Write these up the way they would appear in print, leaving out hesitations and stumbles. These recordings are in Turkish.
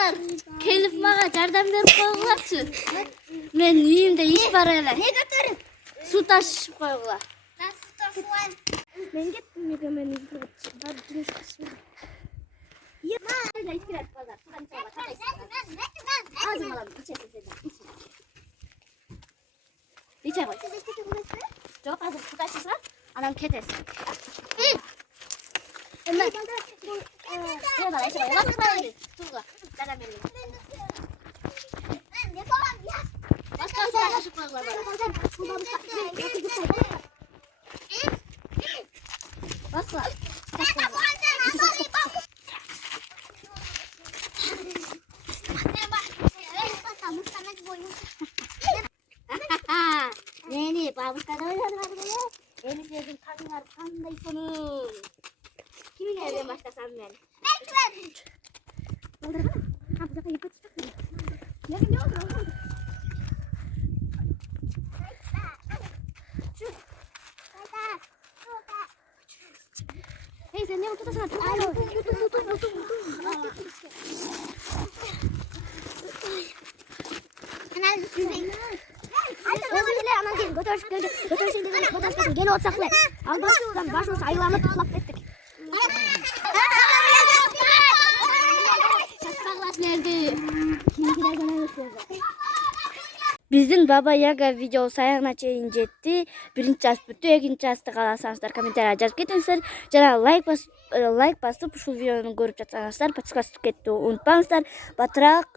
Dostlar, kelip bana yardım verip koyuyorlar. Ben uyuyayım da iş var hele. Ne götürün? Su taşışıp koyuyorlar. Nasıl taşıwan? Ben gittim ya ben izledim. Hadi güneş kısmı. Ya. Hadi iskiret pazar. Sudan içeri bak. Hadi. Ağzım alalım. İçeri sen. İçeri koy. Çok hazır. Su taşırsan anam ketersin. Hemen. Şuraya bak. İçeri bak. Bak bak. Tuğla. Dedem benim. Ben de falan ya. Başka su taşışıp koyuyorlar bana. Bas bak. Neni, babuştan oynadılar böyle. Beni sevdim, kadın var, kanındayım sonum. Kimin evden başlasam ben? Kaldırsana. Ha, bu sefer yıkıp çıkıyor. Ne oldu? Hey, sen ne otursana? Gel otsakla. Al başımız ayılarına tıklap ettik. Şaşkaklas nerede? Kimkiler gene gösterdi. Bizdin Baba Yaga videosu ayağına çeyin jetti. Birinci as bütü, ikinci asты қаласаңыздар комментария жазып кетіңіздер. Жана лайк басып ушул видеону көрүп жатсаңыздар, подписка кетти унутпаңыздар. Батыраак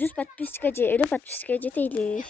100 подписчикке же 50 подписчикке жетели.